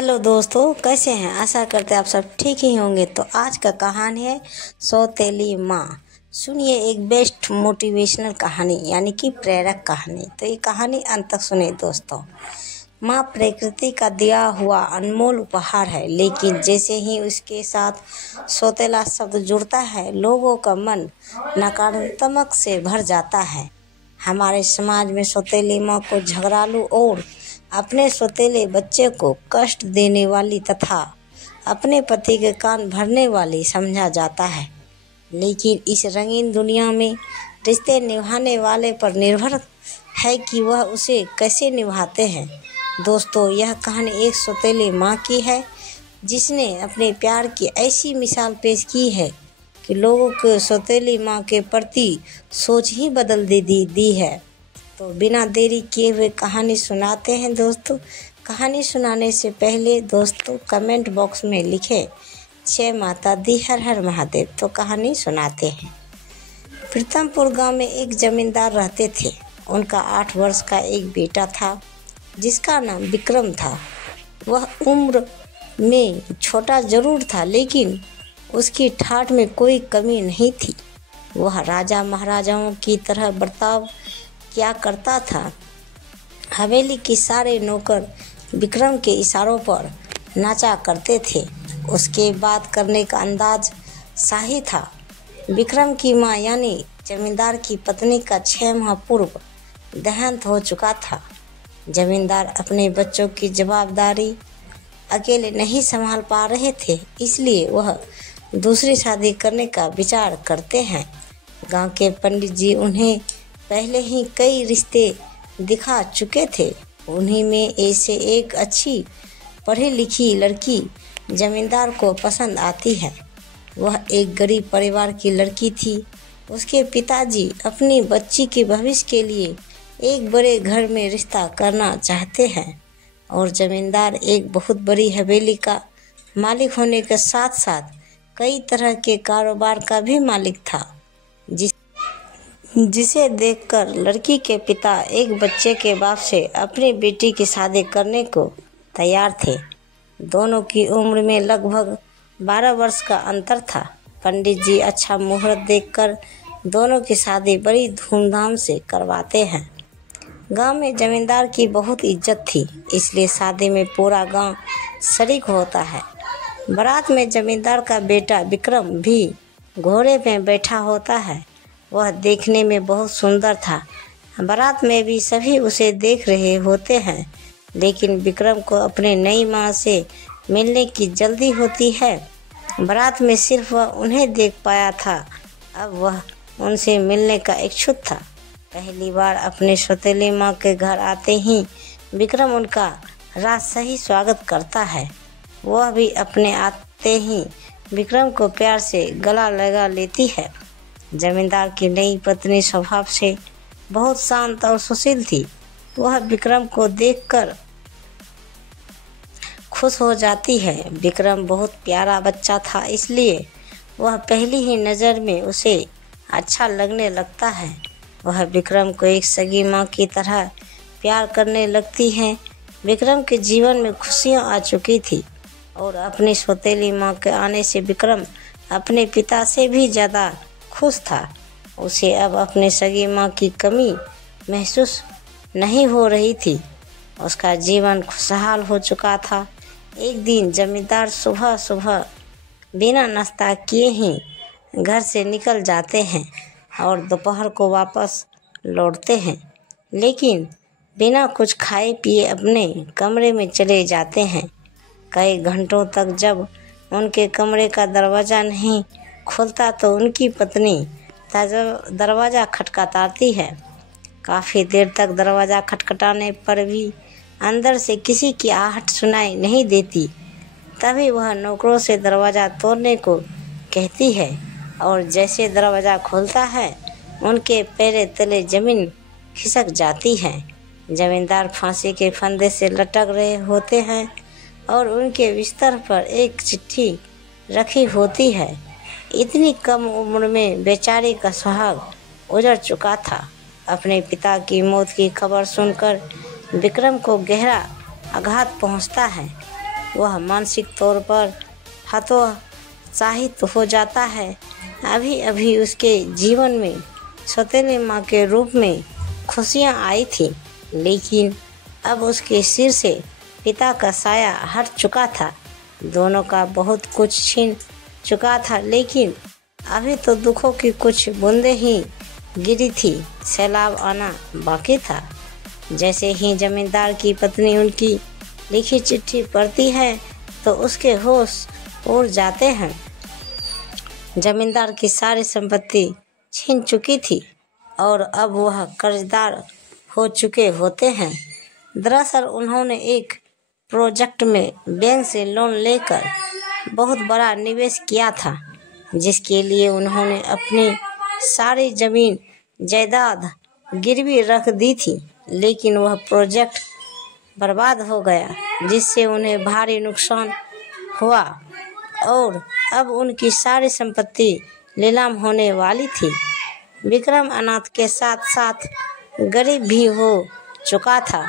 Hello दोस्तों, कैसे हैं? आशा करते हैं आप सब ठीक ही होंगे। तो आज का कहानी है सौतेली माँ। सुनिए एक बेस्ट मोटिवेशनल कहानी यानी कि प्रेरक कहानी। तो ये कहानी अंत तक सुनिए दोस्तों। माँ प्रकृति का दिया हुआ अनमोल उपहार है, लेकिन जैसे ही उसके साथ सौतेला शब्द जुड़ता है, लोगों का मन नकारात्मक से भर जाता है। हमारे समाज में सौतेली माँ को झगड़ालू और अपने सौतेले बच्चे को कष्ट देने वाली तथा अपने पति के कान भरने वाली समझा जाता है। लेकिन इस रंगीन दुनिया में रिश्ते निभाने वाले पर निर्भर है कि वह उसे कैसे निभाते हैं। दोस्तों, यह कहानी एक सौतेली माँ की है जिसने अपने प्यार की ऐसी मिसाल पेश की है कि लोगों को सौतेली माँ के प्रति सोच ही बदल दी है। तो बिना देरी किए हुए कहानी सुनाते हैं दोस्तों। कहानी सुनाने से पहले दोस्तों कमेंट बॉक्स में लिखे जय माता दी, हर हर महादेव। तो कहानी सुनाते हैं। प्रीतमपुर गांव में एक जमींदार रहते थे। उनका 8 वर्ष का एक बेटा था जिसका नाम विक्रम था। वह उम्र में छोटा जरूर था, लेकिन उसकी ठाठ में कोई कमी नहीं थी। वह राजा महाराजाओं की तरह बर्ताव क्या करता था। हवेली के सारे नौकर विक्रम के इशारों पर नाचा करते थे। उसके बात करने का अंदाज शाही था। विक्रम की माँ यानी जमींदार की पत्नी का 6 माह पूर्व देहांत हो चुका था। जमींदार अपने बच्चों की जवाबदारी अकेले नहीं संभाल पा रहे थे, इसलिए वह दूसरी शादी करने का विचार करते हैं। गांव के पंडित जी उन्हें पहले ही कई रिश्ते दिखा चुके थे। उन्हीं में ऐसे एक अच्छी पढ़ी लिखी लड़की जमींदार को पसंद आती है। वह एक गरीब परिवार की लड़की थी। उसके पिताजी अपनी बच्ची के भविष्य के लिए एक बड़े घर में रिश्ता करना चाहते हैं और जमींदार एक बहुत बड़ी हवेली का मालिक होने के साथ साथ कई तरह के कारोबार का भी मालिक था, जिसे देखकर लड़की के पिता एक बच्चे के बाप से अपनी बेटी की शादी करने को तैयार थे। दोनों की उम्र में लगभग 12 वर्ष का अंतर था। पंडित जी अच्छा मुहूर्त देखकर दोनों की शादी बड़ी धूमधाम से करवाते हैं। गांव में जमींदार की बहुत इज्जत थी, इसलिए शादी में पूरा गांव शरीक होता है। बारात में जमींदार का बेटा विक्रम भी घोड़े में बैठा होता है। वह देखने में बहुत सुंदर था। बारात में भी सभी उसे देख रहे होते हैं, लेकिन विक्रम को अपने नई माँ से मिलने की जल्दी होती है। बारात में सिर्फ वह उन्हें देख पाया था, अब वह उनसे मिलने का इच्छुक था। पहली बार अपने सौतेली माँ के घर आते ही विक्रम उनका राजशाही स्वागत करता है। वह भी अपने आते ही विक्रम को प्यार से गला लगा लेती है। जमींदार की नई पत्नी स्वभाव से बहुत शांत और सुशील थी। वह विक्रम को देखकर खुश हो जाती है। विक्रम बहुत प्यारा बच्चा था, इसलिए वह पहली ही नज़र में उसे अच्छा लगने लगता है। वह विक्रम को एक सगी माँ की तरह प्यार करने लगती है। विक्रम के जीवन में खुशियाँ आ चुकी थी और अपनी सौतेली माँ के आने से विक्रम अपने पिता से भी ज़्यादा खुश था। उसे अब अपने सगी माँ की कमी महसूस नहीं हो रही थी। उसका जीवन खुशहाल हो चुका था। एक दिन जमींदार सुबह सुबह बिना नाश्ता किए ही घर से निकल जाते हैं और दोपहर को वापस लौटते हैं, लेकिन बिना कुछ खाए पिए अपने कमरे में चले जाते हैं। कई घंटों तक जब उनके कमरे का दरवाज़ा नहीं खुलता तो उनकी पत्नी दरवाज़ा खटखटाती है। काफ़ी देर तक दरवाज़ा खटखटाने पर भी अंदर से किसी की आहट सुनाई नहीं देती। तभी वह नौकरों से दरवाज़ा तोड़ने को कहती है और जैसे दरवाज़ा खुलता है उनके पैर तले ज़मीन खिसक जाती है। जमींदार फांसी के फंदे से लटक रहे होते हैं और उनके बिस्तर पर एक चिट्ठी रखी होती है। इतनी कम उम्र में बेचारे का सुहाग उजड़ चुका था। अपने पिता की मौत की खबर सुनकर विक्रम को गहरा आघात पहुंचता है। वह मानसिक तौर पर हतोत्साहित हो जाता है। अभी अभी उसके जीवन में सौतेली माँ के रूप में खुशियाँ आई थी, लेकिन अब उसके सिर से पिता का साया हट चुका था। दोनों का बहुत कुछ छीन चुका था, लेकिन अभी तो दुखों की कुछ बूंदें ही गिरी थी, सैलाब आना बाकी था। जैसे ही जमींदार की पत्नी उनकी लिखी चिट्ठी पढ़ती है तो उसके होश उड़ जाते हैं। जमींदार की सारी संपत्ति छीन चुकी थी और अब वह कर्जदार हो चुके होते हैं। दरअसल उन्होंने एक प्रोजेक्ट में बैंक से लोन लेकर बहुत बड़ा निवेश किया था, जिसके लिए उन्होंने अपनी सारी जमीन जायदाद गिरवी रख दी थी, लेकिन वह प्रोजेक्ट बर्बाद हो गया, जिससे उन्हें भारी नुकसान हुआ और अब उनकी सारी संपत्ति नीलाम होने वाली थी। विक्रम अनाथ के साथ साथ गरीब भी हो चुका था।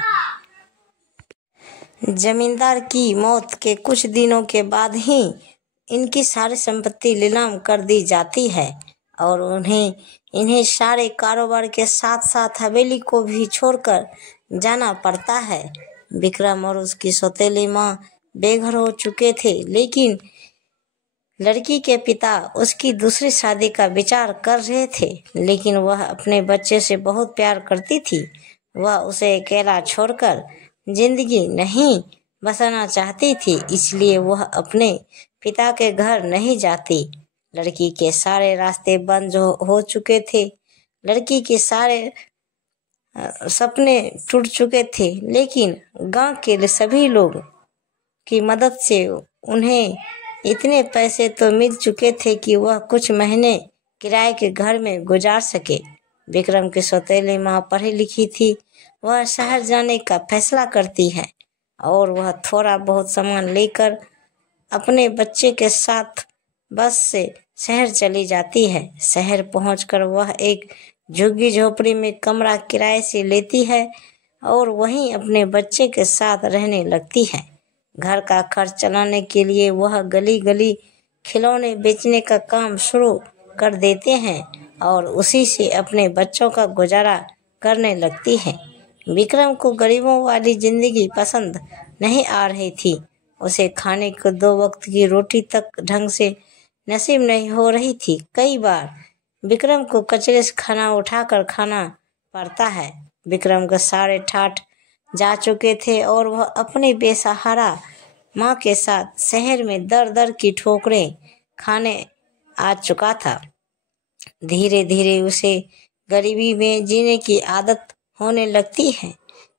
जमींदार की मौत के कुछ दिनों के बाद ही इनकी सारी संपत्ति नीलाम कर दी जाती है और इन्हें सारे कारोबार के साथ साथ हवेली को भी छोड़कर जाना पड़ता है। विक्रम और उसकी सौतेली माँ बेघर हो चुके थे, लेकिन लड़की के पिता उसकी दूसरी शादी का विचार कर रहे थे, लेकिन वह अपने बच्चे से बहुत प्यार करती थी। वह उसे अकेला छोड़कर जिंदगी नहीं बसाना चाहती थी, इसलिए वह अपने पिता के घर नहीं जाती। लड़की के सारे रास्ते बंद हो चुके थे, लड़की के सारे सपने टूट चुके थे, लेकिन गांव के सभी लोग की मदद से उन्हें इतने पैसे तो मिल चुके थे कि वह कुछ महीने किराए के घर में गुजार सके। विक्रम की सौतेली माँ पढ़ी लिखी थी, वह शहर जाने का फैसला करती है और वह थोड़ा बहुत सामान लेकर अपने बच्चे के साथ बस से शहर चली जाती है। शहर पहुंचकर वह एक झुग्गी झोपड़ी में कमरा किराए से लेती है और वहीं अपने बच्चे के साथ रहने लगती है। घर का खर्च चलाने के लिए वह गली गली खिलौने बेचने का काम शुरू कर देते हैं और उसी से अपने बच्चों का गुजारा करने लगती है। विक्रम को गरीबों वाली जिंदगी पसंद नहीं आ रही थी। उसे खाने को 2 वक्त की रोटी तक ढंग से नसीब नहीं हो रही थी। कई बार विक्रम को कचरे से खाना उठाकर खाना पड़ता है। विक्रम के सारे ठाठ जा चुके थे और वह अपनी बेसहारा माँ के साथ शहर में दर दर की ठोकरें खाने आ चुका था। धीरे धीरे उसे गरीबी में जीने की आदत होने लगती है।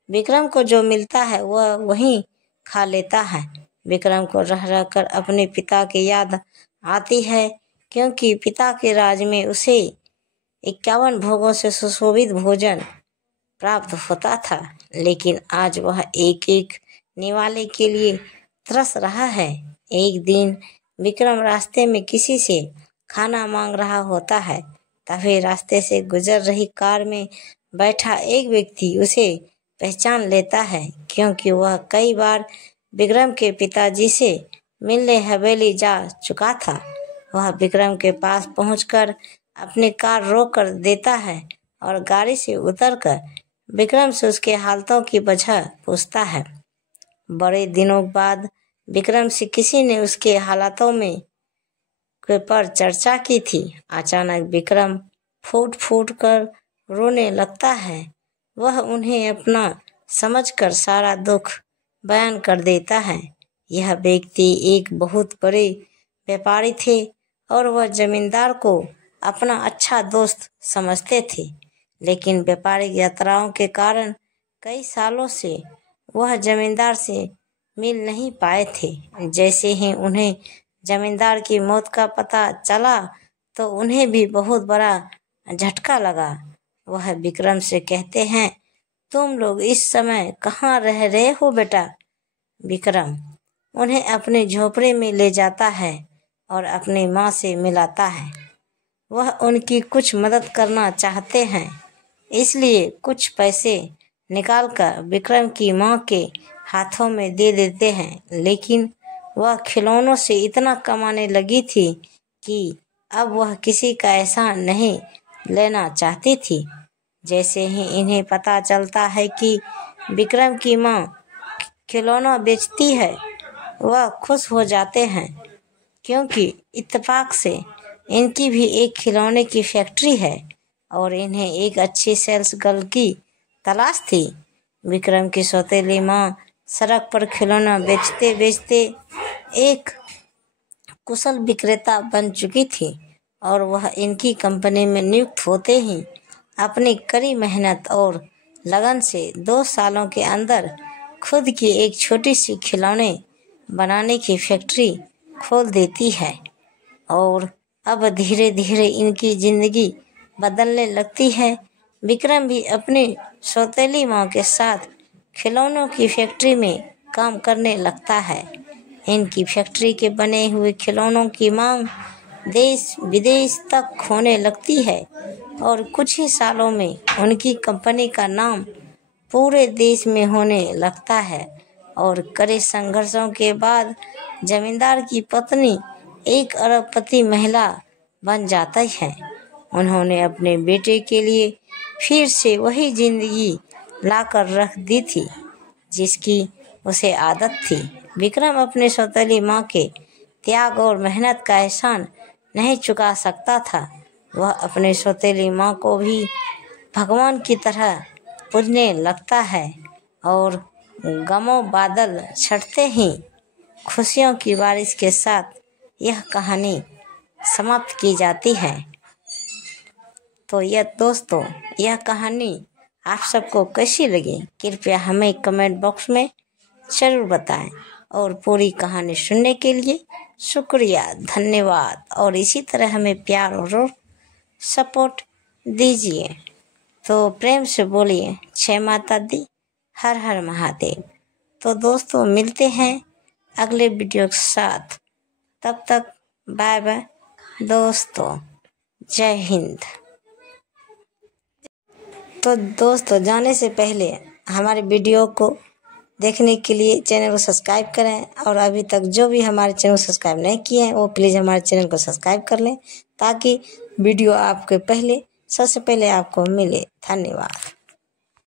विक्रम को जो मिलता है वह वहीं खा लेता है। विक्रम को रह रह कर अपने पिता की याद आती है, क्योंकि पिता के राज में उसे 51 भोगों से सुशोभित भोजन प्राप्त होता था, लेकिन आज वह एक एक निवाले के लिए तरस रहा है। एक दिन विक्रम रास्ते में किसी से खाना मांग रहा होता है, तभी रास्ते से गुजर रही कार में बैठा एक व्यक्ति उसे पहचान लेता है, क्योंकि वह कई बार विक्रम के पिताजी से मिलने हवेली जा चुका था। वह विक्रम के पास पहुंचकर अपनी कार रोक कर देता है और गाड़ी से उतरकर विक्रम से उसके हालतों की वजह पूछता है। बड़े दिनों बाद विक्रम से किसी ने उसके हालातों में के पर चर्चा की थी। अचानक विक्रम फूट फूट कर रोने लगता है। वह उन्हें अपना समझकर सारा दुख बयान कर देता है। यह व्यक्ति एक बहुत बड़े व्यापारी थे और वह जमींदार को अपना अच्छा दोस्त समझते थे, लेकिन व्यापारिक यात्राओं के कारण कई सालों से वह जमींदार से मिल नहीं पाए थे। जैसे ही उन्हें जमींदार की मौत का पता चला तो उन्हें भी बहुत बड़ा झटका लगा। वह विक्रम से कहते हैं, तुम लोग इस समय कहाँ रह रहे हो बेटा? विक्रम उन्हें अपने झोपड़े में ले जाता है और अपनी माँ से मिलाता है। वह उनकी कुछ मदद करना चाहते हैं, इसलिए कुछ पैसे निकालकर विक्रम की माँ के हाथों में दे देते हैं, लेकिन वह खिलौनों से इतना कमाने लगी थी कि अब वह किसी का एहसान नहीं लेना चाहती थी। जैसे ही इन्हें पता चलता है कि विक्रम की माँ खिलौना बेचती है, वह खुश हो जाते हैं, क्योंकि इत्तेफाक से इनकी भी एक खिलौने की फैक्ट्री है और इन्हें एक अच्छी सेल्स गर्ल की तलाश थी। विक्रम की सौतेली माँ सड़क पर खिलौना बेचते बेचते एक कुशल विक्रेता बन चुकी थी और वह इनकी कंपनी में नियुक्त होते ही अपनी कड़ी मेहनत और लगन से 2 सालों के अंदर खुद की एक छोटी सी खिलौने बनाने की फैक्ट्री खोल देती है। और अब धीरे धीरे इनकी जिंदगी बदलने लगती है। विक्रम भी अपनी सौतेली माँ के साथ खिलौनों की फैक्ट्री में काम करने लगता है। इनकी फैक्ट्री के बने हुए खिलौनों की मांग देश विदेश तक होने लगती है और कुछ ही सालों में उनकी कंपनी का नाम पूरे देश में होने लगता है। और कड़े संघर्षों के बाद जमींदार की पत्नी एक अरबपति महिला बन जाती है। उन्होंने अपने बेटे के लिए फिर से वही जिंदगी लाकर रख दी थी जिसकी उसे आदत थी। विक्रम अपने सौतेली माँ के त्याग और मेहनत का एहसान नहीं चुका सकता था। वह अपने सौतेली माँ को भी भगवान की तरह पूजने लगता है और गमों बादल छटते ही खुशियों की बारिश के साथ यह कहानी समाप्त की जाती है। तो दोस्तों, यह कहानी आप सबको कैसी लगी, कृपया हमें कमेंट बॉक्स में ज़रूर बताएं। और पूरी कहानी सुनने के लिए शुक्रिया, धन्यवाद। और इसी तरह हमें प्यार और सपोर्ट दीजिए। तो प्रेम से बोलिए जय माता दी, हर हर महादेव। तो दोस्तों, मिलते हैं अगले वीडियो के साथ। तब तक बाय बाय दोस्तों, जय हिंद। तो दोस्तों, जाने से पहले हमारे वीडियो को देखने के लिए चैनल को सब्सक्राइब करें और अभी तक जो भी हमारे चैनल को सब्सक्राइब नहीं किए हैं वो प्लीज़ हमारे चैनल को सब्सक्राइब कर लें, ताकि वीडियो आपके सबसे पहले आपको मिले। धन्यवाद।